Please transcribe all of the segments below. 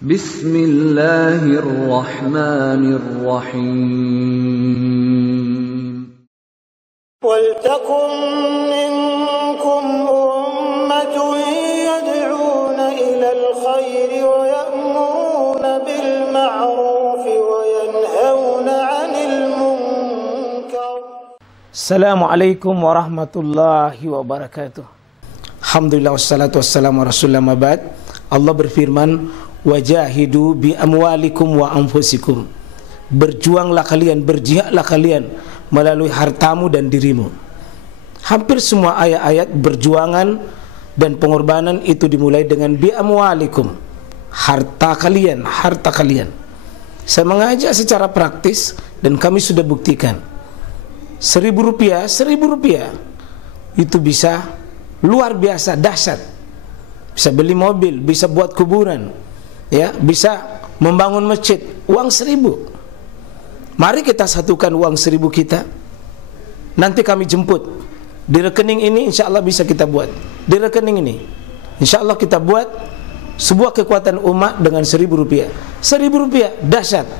Bismillahirrahmanirrahim. Waltakum minkum ummatun yad'una ilal khairi wa ya'muruna bil ma'ruf wa yanhauna 'anil munkar. Assalamualaikum warahmatullahi wabarakatuh. Alhamdulillah wassalatu wassalamu ala rasulillah mabad. Allah berfirman, wajahidu bi amwalikum wa anfusikum. Berjuanglah kalian, berjihadlah kalian melalui hartamu dan dirimu. Hampir semua ayat-ayat berjuangan dan pengorbanan itu dimulai dengan bi amwalikum, harta kalian, harta kalian. Saya mengajak secara praktis dan kami sudah buktikan. Rp1.000 itu bisa luar biasa dahsyat. Bisa beli mobil, bisa buat kuburan, ya, bisa membangun masjid. Uang 1.000. Mari kita satukan uang 1.000 kita. Nanti kami jemput di rekening ini, insya Allah bisa kita buat. Di rekening ini, insya Allah kita buat sebuah kekuatan umat dengan Rp1.000. Rp1.000 dahsyat.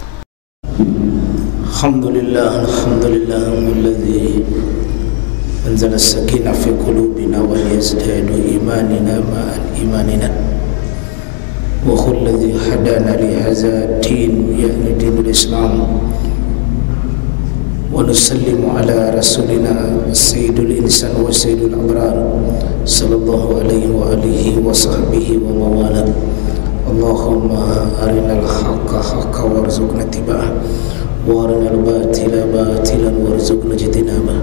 Alhamdulillah, alhamdulillah, alladzi anzala as-sakinah fi qulubina wa yazdadu imanina ma'al imanina. Wa huwa alladzi hadana li hadza din, ya'ni dinul Islam. Wa nusallimu ala rasulina sayyidul insan wa sayyidul abrar sallallahu alaihi wa alihi wa sahbihi wa mawala. Allahumma arinal haqqa haqqa warzuqna ittiba'ah wa arinal batila batilan warzuqna ijtinabah.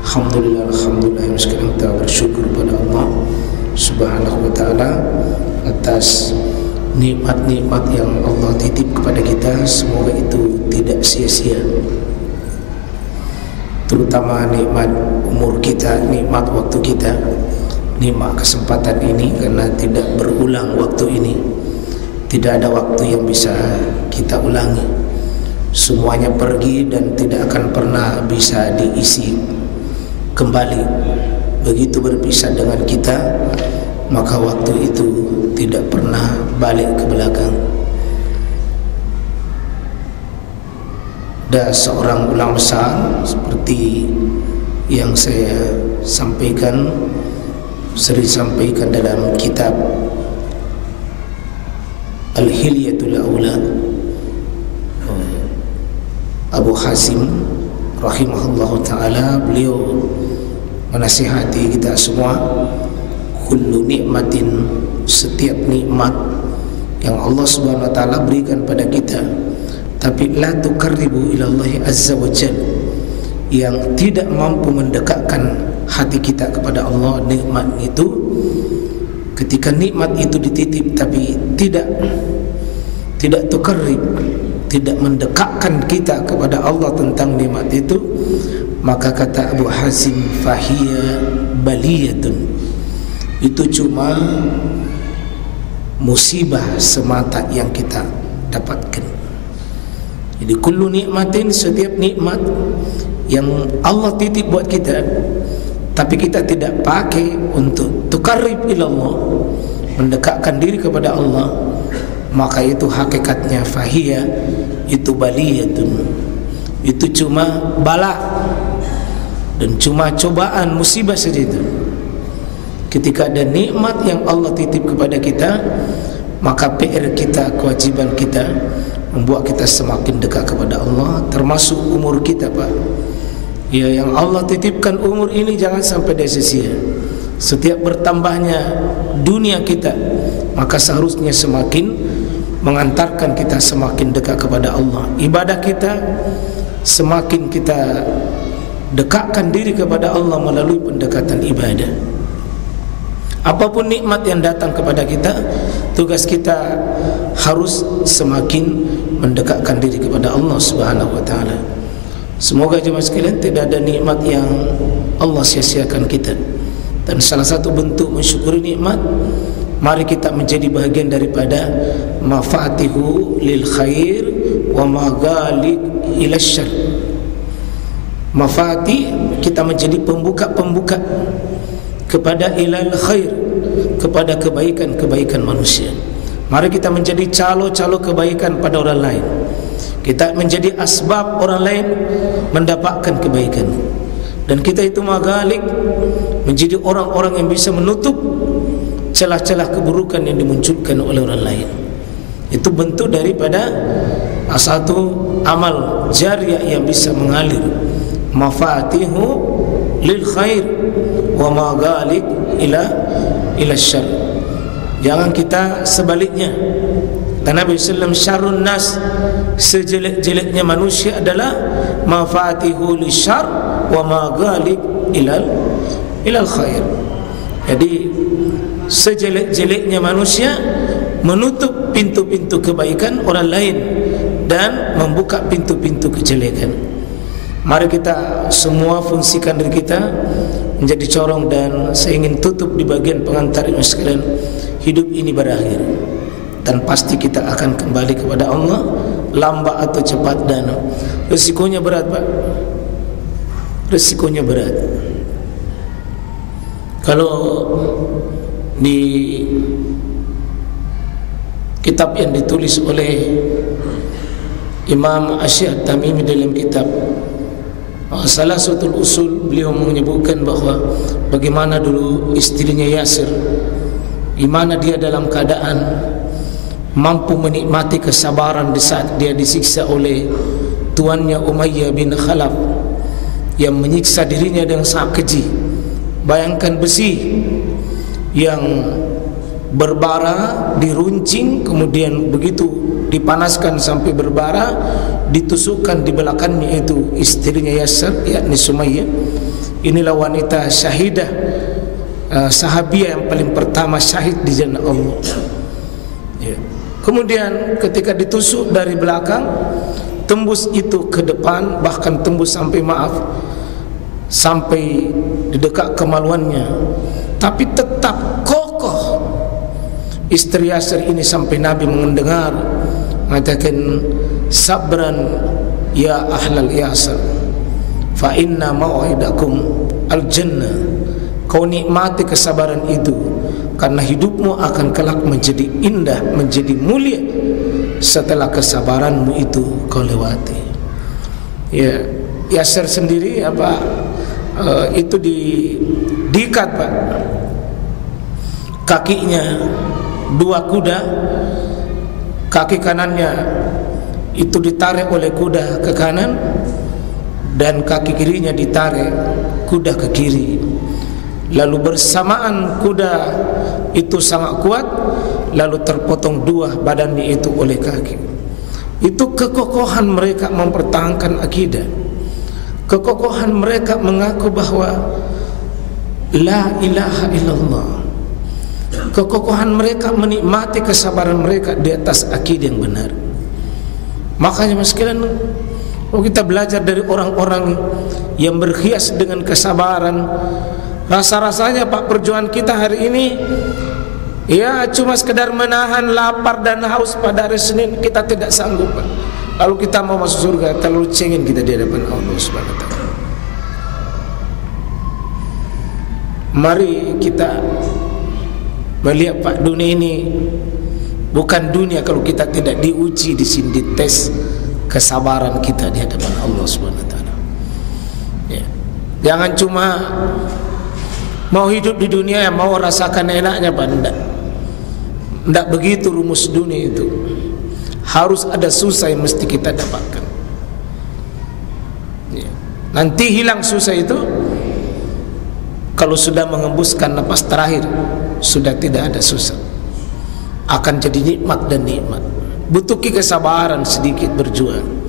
Alhamdulillah, alhamdulillah, yang sekarang kita bersyukur pada Allah Subhanahu wa ta'ala atas nikmat-nikmat yang Allah titip kepada kita. Semoga itu tidak sia-sia, terutama nikmat umur kita, nikmat waktu kita, nikmat kesempatan ini, karena tidak berulang waktu ini. Tidak ada waktu yang bisa kita ulangi. Semuanya pergi dan tidak akan pernah bisa diisi kembali. Begitu berpisah dengan kita, maka waktu itu tidak pernah balik ke belakang. Ada seorang ulama besar seperti yang saya sampaikan, sering sampaikan dalam kitab Al-Hilyatul Aulad, Abu Hazim rahimahullah ta'ala. Beliau menasihati kita semua, kullu nikmatin, setiap nikmat yang Allah subhanahu wa ta'ala berikan pada kita, tapi la tuqarribu ilallahi azza wa jal, yang tidak mampu mendekatkan hati kita kepada Allah. Nikmat itu, ketika nikmat itu dititip tapi tidak tuqarrib, tidak mendekatkan kita kepada Allah tentang nikmat itu, maka kata Abu Hazim, fahiya baliyatun, itu cuma musibah semata yang kita dapatkan. Jadi kullu nikmatin, setiap nikmat yang Allah titip buat kita tapi kita tidak pakai untuk tuqarrib ilallah, mendekatkan diri kepada Allah, maka itu hakikatnya fahiya, itu baliyatun, itu cuma bala dan cuma cobaan, musibah saja itu. Ketika ada nikmat yang Allah titip kepada kita, maka PR kita, kewajiban kita membuat kita semakin dekat kepada Allah, termasuk umur kita, Pak. Ya, yang Allah titipkan umur ini jangan sampai sia-sia. Setiap bertambahnya dunia kita, maka seharusnya semakin mengantarkan kita semakin dekat kepada Allah. Ibadah kita semakin kita dekatkan diri kepada Allah melalui pendekatan ibadah. Apapun nikmat yang datang kepada kita, tugas kita harus semakin mendekatkan diri kepada Allah Subhanahu wa ta'ala. Semoga jemaah sekalian tidak ada nikmat yang Allah sia-siakan kita. Dan salah satu bentuk mensyukuri nikmat, mari kita menjadi bahagian daripada mafatihu lil khair wa maghalib ila syarr. Mafati, kita menjadi pembuka-pembuka kepada ilal khair, kepada kebaikan-kebaikan manusia. Mari kita menjadi calo-calo kebaikan pada orang lain. Kita menjadi asbab orang lain mendapatkan kebaikan. Dan kita itu magalik menjadi orang-orang yang bisa menutup celah-celah keburukan yang dimunculkan oleh orang lain. Itu bentuk daripada satu amal jariah yang bisa mengalir. Mafatihu lil khair wa magalik ila syarr. Jangan kita sebaliknya. Dan Nabi sallallahu alaihi wasallam syarrun nas, sejelek-jeleknya manusia adalah mafatihu lisyarr wa magalik ila khair. Jadi sejelek-jeleknya manusia menutup pintu-pintu kebaikan orang lain dan membuka pintu-pintu kejelekan. Mari kita semua fungsikan diri kita menjadi corong. Dan saya ingin tutup di bagian pengantar ini sekalian. Hidup ini berakhir dan pasti kita akan kembali kepada Allah, lambat atau cepat. Dan resikonya berat, Pak. Resikonya berat. Kalau di kitab yang ditulis oleh Imam Asy-Syaikh Tamimi dalam kitab Salasatul Usul, beliau menyebutkan bahawa bagaimana dulu istrinya Yasir, di mana dia dalam keadaan mampu menikmati kesabaran di saat dia disiksa oleh tuannya Umayyah bin Khalaf yang menyiksa dirinya dengan sangat keji. Bayangkan besi yang berbara diruncing, kemudian begitu dipanaskan sampai berbara, ditusukkan di belakangnya itu istrinya Yasir, yakni Sumayyah. Inilah wanita syahidah, sahabiah yang paling pertama syahid di jannah Allah. Ya. Kemudian ketika ditusuk dari belakang, tembus itu ke depan, bahkan tembus sampai sampai di dekat kemaluannya, tapi tetap kokoh istri Yasir ini sampai Nabi mendengar mengatakan, sabran ya ahlal Yasir, fa inna mau'idakum al-jannah. Kau nikmati kesabaran itu karena hidupmu akan kelak menjadi indah, menjadi mulia setelah kesabaranmu itu kau lewati. Ya, Yasir sendiri itu diikat, Pak. Kakinya dua kuda, kaki kanannya itu ditarik oleh kuda ke kanan dan kaki kirinya ditarik kuda ke kiri. Lalu bersamaan kuda itu sangat kuat, lalu terpotong dua badannya itu oleh kaki. Itu kekokohan mereka mempertahankan akidah. Kekokohan mereka mengaku bahwa la ilaha illallah. Kekokohan mereka menikmati kesabaran mereka di atas akidah yang benar. Makanya mas sekalian, kalau kita belajar dari orang-orang yang berhias dengan kesabaran, rasa-rasanya Pak, perjuangan kita hari ini ya cuma sekedar menahan lapar dan haus pada hari Senin, kita tidak sanggup, Pak. Lalu kita mau masuk surga, terlalu cengeng kita di hadapan Allah Subhanahu wa taala. Mari kita melihat, Pak, dunia ini bukan dunia kalau kita tidak diuji di sini, dites kesabaran kita di hadapan Allah Subhanahu wa taala. Ya. Jangan cuma mau hidup di dunia yang mau rasakan enaknya, Pak. Tidak begitu rumus dunia itu. Harus ada susah yang mesti kita dapatkan. Ya. Nanti hilang susah itu kalau sudah mengembuskan napas terakhir, sudah tidak ada susah, akan jadi nikmat dan nikmat. Butuh kesabaran sedikit berjuang.